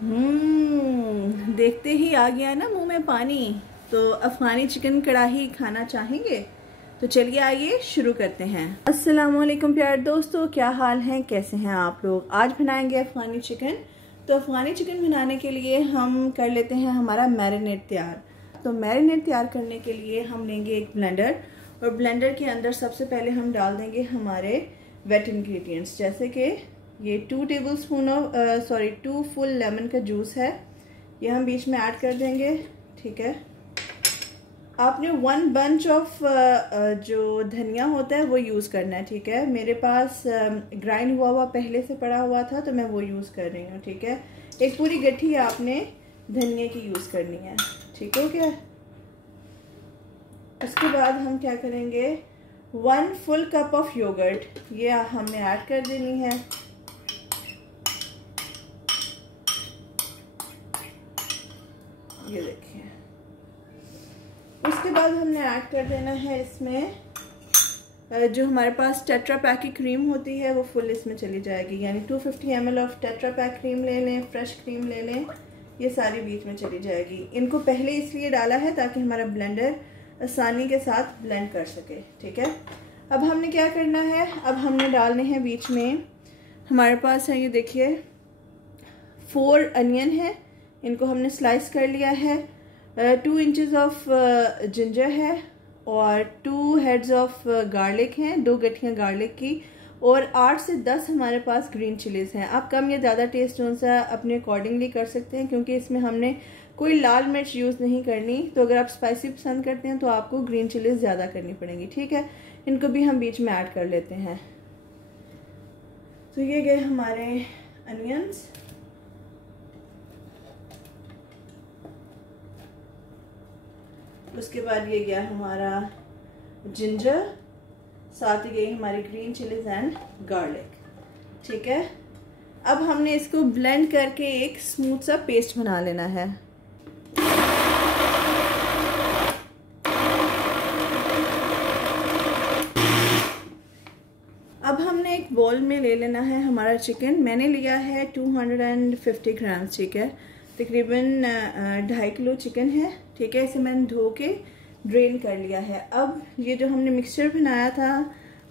देखते ही आ गया ना मुंह में पानी। तो अफगानी चिकन कढ़ाई खाना चाहेंगे? तो चलिए आइए शुरू करते हैं। अस्सलाम वालेकुम प्यारे दोस्तों, क्या हाल है, कैसे हैं आप लोग। आज बनाएंगे अफगानी चिकन। तो अफगानी चिकन बनाने के लिए हम कर लेते हैं हमारा मैरिनेट तैयार। तो मैरिनेट तैयार करने के लिए हम लेंगे एक ब्लेंडर, और ब्लेंडर के अंदर सबसे पहले हम डाल देंगे हमारे वेट इंग्रेडिएंट्स, जैसे कि ये 2 फुल लेमन का जूस है, ये हम बीच में ऐड कर देंगे। ठीक है, आपने 1 बंच ऑफ जो धनिया होता है वो यूज़ करना है। ठीक है, मेरे पास ग्राइंड हुआ पहले से पड़ा हुआ था तो मैं वो यूज़ कर रही हूँ। ठीक है, एक पूरी गट्ठी आपने धनिया की यूज़ करनी है। ठीक हो गया। उसके बाद हम क्या करेंगे, 1 फुल कप ऑफ योगर्ट, ये हमने ऐड कर देनी है। ये देखिए। उसके बाद हमने ऐड कर देना है इसमें जो हमारे पास टेट्रा पैक की क्रीम होती है वो फुल इसमें चली जाएगी, यानी 250 ml of tetra pack cream ले लें, फ्रेश क्रीम ले लें, ये सारी बीच में चली जाएगी। इनको पहले इसलिए डाला है ताकि हमारा ब्लेंडर आसानी के साथ ब्लेंड कर सके। ठीक है, अब हमने क्या करना है, अब हमने डालने हैं बीच में, हमारे पास है ये देखिए 4 अनियन है, इनको हमने स्लाइस कर लिया है। 2 इंचेस ऑफ जिंजर है और 2 हेड्स ऑफ गार्लिक हैं, 2 गठियाँ गार्लिक की, और 8 से 10 हमारे पास ग्रीन चिलीज हैं। आप कम या ज़्यादा टेस्ट जो सा अपने अकॉर्डिंगली कर सकते हैं, क्योंकि इसमें हमने कोई लाल मिर्च यूज़ नहीं करनी। तो अगर आप स्पाइसी पसंद करते हैं तो आपको ग्रीन चिलीज ज़्यादा करनी पड़ेंगी। ठीक है, इनको भी हम बीच में ऐड कर लेते हैं। तो ये गए हमारे अनियंस। उसके बाद ये गया हमारा जिंजर, साथ ही गई हमारी ग्रीन चिलीज एंड गार्लिक। ठीक है, अब हमने इसको ब्लेंड करके एक स्मूथ सा पेस्ट बना लेना है। अब हमने एक बोल में ले लेना है हमारा चिकन। मैंने लिया है 250 ग्राम। ठीक है, तकरीबन 2.5 किलो चिकन है। ठीक है, इसे मैंने धो के ड्रेन कर लिया है। अब ये जो हमने मिक्सचर बनाया था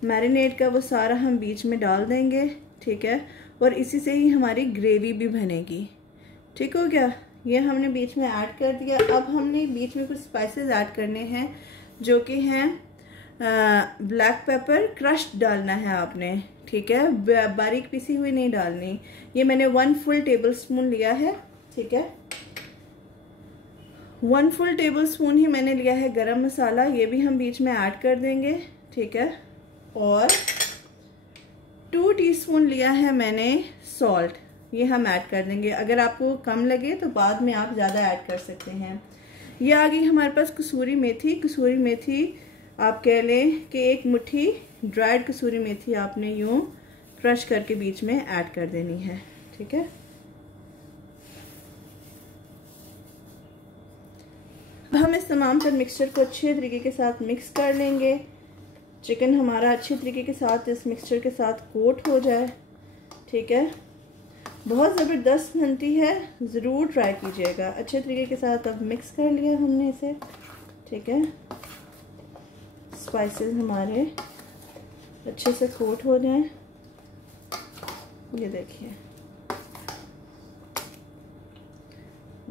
मैरिनेट का, वो सारा हम बीच में डाल देंगे। ठीक है, और इसी से ही हमारी ग्रेवी भी बनेगी। ठीक हो गया, ये हमने बीच में ऐड कर दिया। अब हमने बीच में कुछ स्पाइसेस ऐड करने हैं, जो कि हैं ब्लैक पेपर क्रश्ड डालना है आपने। ठीक है, बारीक पिसी हुई नहीं डालनी। ये मैंने 1 फुल टेबल स्पून लिया है। ठीक है, 1 फुल टेबल स्पून ही मैंने लिया है गरम मसाला, ये भी हम बीच में ऐड कर देंगे। ठीक है, और 2 टीस्पून लिया है मैंने सॉल्ट, ये हम ऐड कर देंगे। अगर आपको कम लगे तो बाद में आप ज़्यादा ऐड कर सकते हैं। ये आ गई हमारे पास कसूरी मेथी। कसूरी मेथी आप कह लें कि 1 मुट्ठी ड्राइड कसूरी मेथी आपने यूँ क्रश करके बीच में ऐड कर देनी है। ठीक है, हम इस तमाम तर मिक्सचर को अच्छे तरीके के साथ मिक्स कर लेंगे। चिकन हमारा अच्छे तरीके के साथ इस मिक्सचर के साथ कोट हो जाए। ठीक है, बहुत ज़बरदस्त बनती है, ज़रूर ट्राई कीजिएगा। अच्छे तरीके के साथ अब मिक्स कर लिया हमने इसे। ठीक है, स्पाइसेस हमारे अच्छे से कोट हो जाएं। ये देखिए,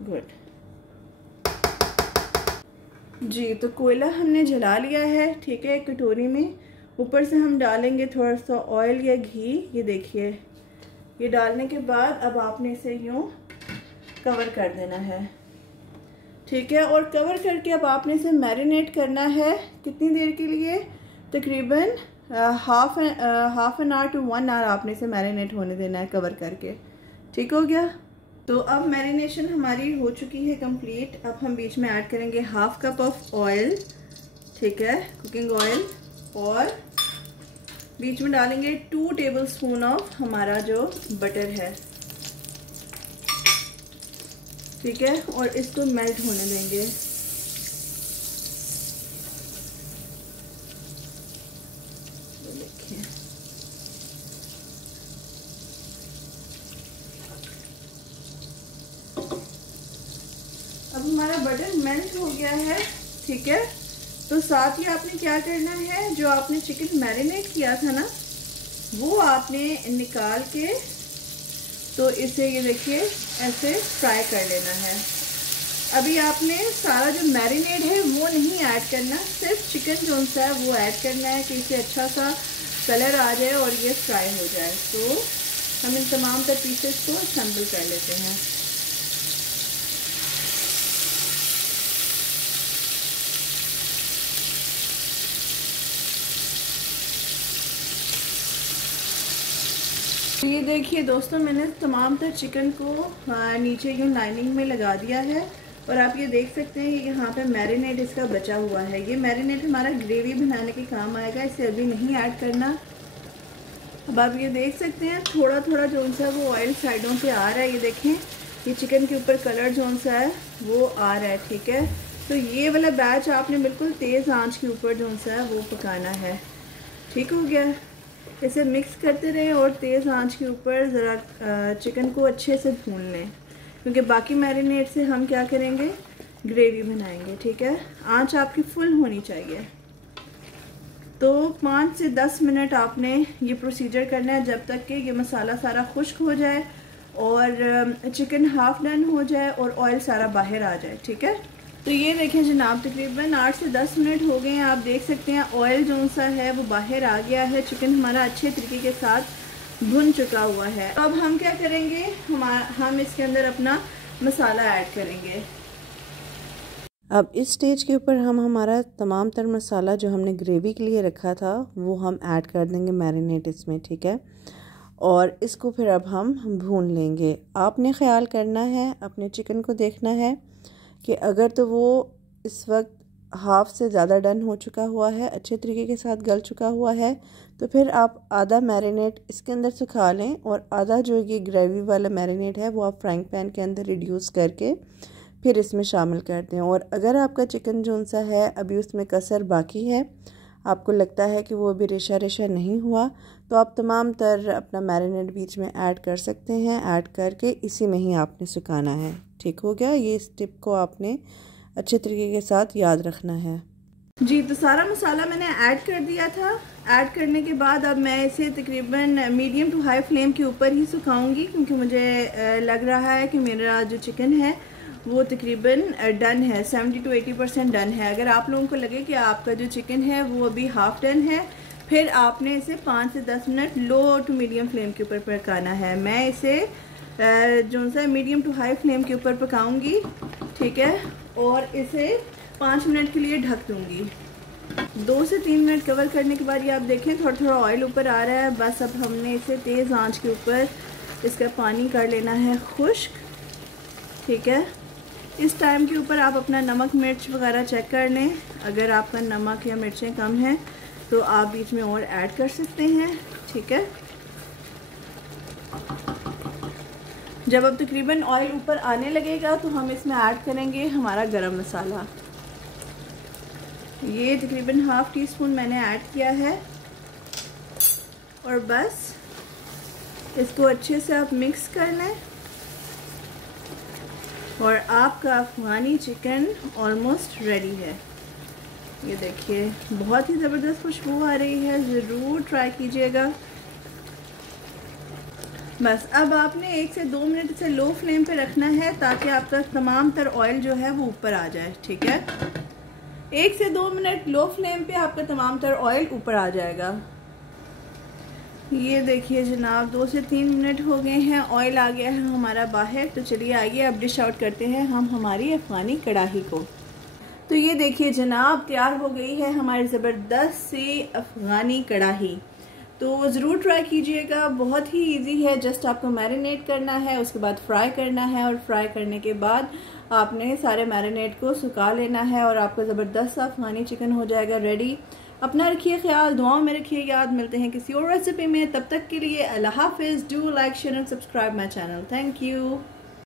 गुड जी। तो कोयला हमने जला लिया है। ठीक है, एक कटोरी में ऊपर से हम डालेंगे थोड़ा सा ऑयल या घी। ये देखिए, ये डालने के बाद अब आपने इसे यूँ कवर कर देना है। ठीक है, और कवर करके अब आपने इसे मैरिनेट करना है। कितनी देर के लिए? तकरीबन half an hour to 1 hour आपने इसे मैरिनेट होने देना है कवर करके। ठीक हो गया। तो अब मैरिनेशन हमारी हो चुकी है कंप्लीट। अब हम बीच में ऐड करेंगे 1/2 कप ऑफ ऑयल। ठीक है, कुकिंग ऑयल, और बीच में डालेंगे 2 टेबल स्पून ऑफ हमारा जो बटर है। ठीक है, और इसको मेल्ट होने देंगे। देखिए, हमारा बटर मेल्ट हो गया है, ठीक है। तो साथ ही आपने क्या करना है, जो आपने चिकन मैरिनेट किया था ना, वो आपने निकाल के तो इसे ये देखिए ऐसे फ्राई कर लेना है। अभी आपने सारा जो मैरिनेट है वो नहीं ऐड करना, सिर्फ चिकन जो सा है वो ऐड करना है कि इसे अच्छा सा कलर आ जाए और ये फ्राई हो जाए। तो हम इन तमाम तर पीसेस को असेंबल कर लेते हैं। ये देखिए दोस्तों, मैंने तमाम तर चिकन को नीचे यूँ लाइनिंग में लगा दिया है और आप ये देख सकते हैं यहाँ पे मैरिनेट इसका बचा हुआ है। ये मैरिनेट हमारा ग्रेवी बनाने के काम आएगा, इसे अभी नहीं ऐड करना। अब आप ये देख सकते हैं थोड़ा थोड़ा जो सा वो ऑयल साइडों पे आ रहा है। ये देखें, ये चिकन के ऊपर कलर जो सा है वो आ रहा है, ठीक है। तो ये वाला बैच आपने बिल्कुल तेज़ आंच के ऊपर जो सा है वो पकाना है। ठीक हो गया, इसे मिक्स करते रहें और तेज़ आंच के ऊपर ज़रा चिकन को अच्छे से भून लें, क्योंकि बाकी मैरिनेट से हम क्या करेंगे, ग्रेवी बनाएंगे, ठीक है। आंच आपकी फुल होनी चाहिए। तो 5 से 10 मिनट आपने ये प्रोसीजर करना है, जब तक कि ये मसाला सारा खुश्क हो जाए और चिकन हाफ डन हो जाए और ऑयल सारा बाहर आ जाए, ठीक है। तो ये देखें जनाब, तकरीबन 8 से 10 मिनट हो गए हैं। आप देख सकते हैं ऑयल जो सा है वो बाहर आ गया है, चिकन हमारा अच्छे तरीके के साथ भुन चुका हुआ है। अब हम क्या करेंगे, हम इसके अंदर अपना मसाला ऐड करेंगे। अब इस स्टेज के ऊपर हम हमारा तमाम तर मसाला जो हमने ग्रेवी के लिए रखा था वो हम ऐड कर देंगे मैरिनेट इसमें, ठीक है। और इसको फिर अब हम भून लेंगे। आपने ख्याल करना है, अपने चिकन को देखना है कि अगर तो वो इस वक्त हाफ़ से ज़्यादा डन हो चुका हुआ है, अच्छे तरीके के साथ गल चुका हुआ है, तो फिर आप आधा मैरिनेट इसके अंदर सुखा लें और आधा जो ये ग्रेवी वाला मैरिनेट है वो आप फ्राइंग पैन के अंदर रिड्यूस करके फिर इसमें शामिल कर दें। और अगर आपका चिकन जो सा है अभी उसमें कसर बाकी है, आपको लगता है कि वो अभी रेशा रेशा नहीं हुआ, तो आप तमाम तर अपना मैरिनेट बीच में ऐड कर सकते हैं। ऐड करके इसी में ही आपने सुखाना है। ठीक हो गया, ये स्टेप को आपने अच्छे तरीके के साथ याद रखना है। जी, तो सारा मसाला मैंने ऐड कर दिया था। ऐड करने के बाद अब मैं इसे तकरीबन मीडियम टू हाई फ्लेम के ऊपर ही सुखाऊंगी, क्योंकि मुझे लग रहा है कि मेरा जो चिकन है वो तकरीबन डन है, 70 to 80% डन है। अगर आप लोगों को लगे कि आपका जो चिकन है वो अभी हाफ डन है, फिर आपने इसे 5 से 10 minute low to medium flame के ऊपर पकाना है। मैं इसे जो सा मीडियम टू हाई फ्लेम के ऊपर पकाऊंगी, ठीक है, और इसे 5 मिनट के लिए ढक दूंगी। 2 से 3 मिनट कवर करने के बाद ये आप देखें थोड़ा थोड़ा ऑयल ऊपर आ रहा है। बस अब हमने इसे तेज़ आंच के ऊपर इसका पानी कर लेना है खुश्क, ठीक है। इस टाइम के ऊपर आप अपना नमक मिर्च वगैरह चेक कर लें। अगर आपका नमक या मिर्चें कम हैं तो आप बीच में और ऐड कर सकते हैं, ठीक है। जब अब तकरीबन ऑयल ऊपर आने लगेगा तो हम इसमें ऐड करेंगे हमारा गरम मसाला। ये तकरीबन हाफ टी स्पून मैंने ऐड किया है और बस इसको अच्छे से आप मिक्स कर लें और आपका अफगानी चिकन ऑलमोस्ट रेडी है। ये देखिए बहुत ही ज़बरदस्त खुशबू आ रही है, ज़रूर ट्राई कीजिएगा। बस अब आपने 1 से 2 मिनट इसे लो फ्लेम पे रखना है ताकि आपका तमाम तर ऑयल जो है वो ऊपर आ जाए, ठीक है। 1 से 2 मिनट लो फ्लेम पे आपका तमाम तर ऑयल ऊपर आ जाएगा। ये देखिए जनाब 2 से 3 मिनट हो गए हैं, ऑयल आ गया है हमारा बाहर। तो चलिए आइए अब डिश आउट करते हैं हम हमारी अफगानी कढ़ाई को। तो ये देखिए जनाब तैयार हो गई है हमारी ज़बरदस्त सी अफगानी कढ़ाई। तो ज़रूर ट्राई कीजिएगा, बहुत ही इजी है। जस्ट आपको मैरिनेट करना है, उसके बाद फ्राई करना है और फ्राई करने के बाद आपने सारे मैरिनेट को सुखा लेना है और आपका ज़बरदस्त अफगानी चिकन हो जाएगा रेडी। अपना रखिए ख्याल, दुआओं में रखिए याद। मिलते हैं किसी और रेसिपी में, तब तक के लिए अल्लाह हाफिज़। Do like share and subscribe my channel. Thank you.